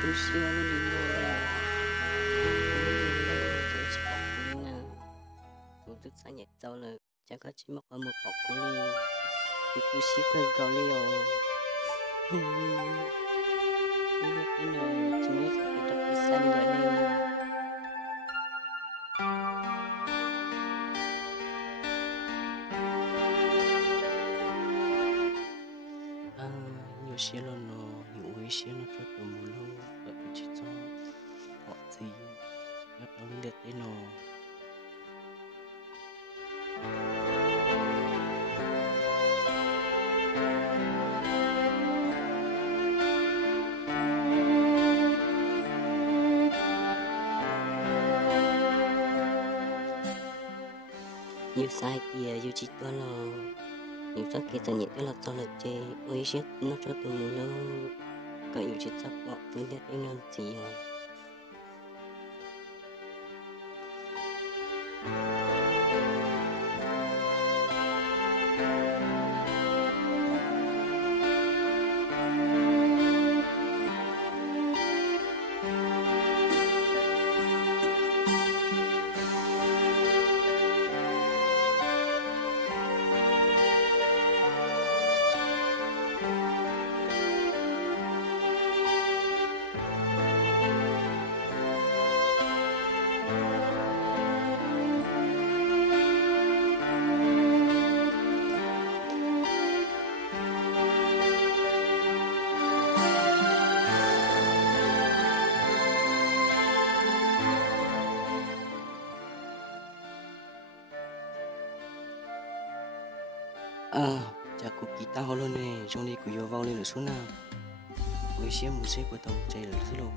不希望你落泪，我就是保护你啦。我都生日到了，這個節目我冇保護你，我不習慣搞你哦。你要跟我今天才都不生日呢。有些人呢，有一些人做到无路，不不去做，或者要搞你的电脑。有sai kia有chỉ có là有sao kia cho nhẹ là cho là chế với sẽ nó cho tụi mình nó có nhiều chỉ sắp bỏ với cái nó gì rồi Jago kita holo ne, trong đi của vào lên xuống nào, với xe một xe của tàu chạy ở dưới lầu.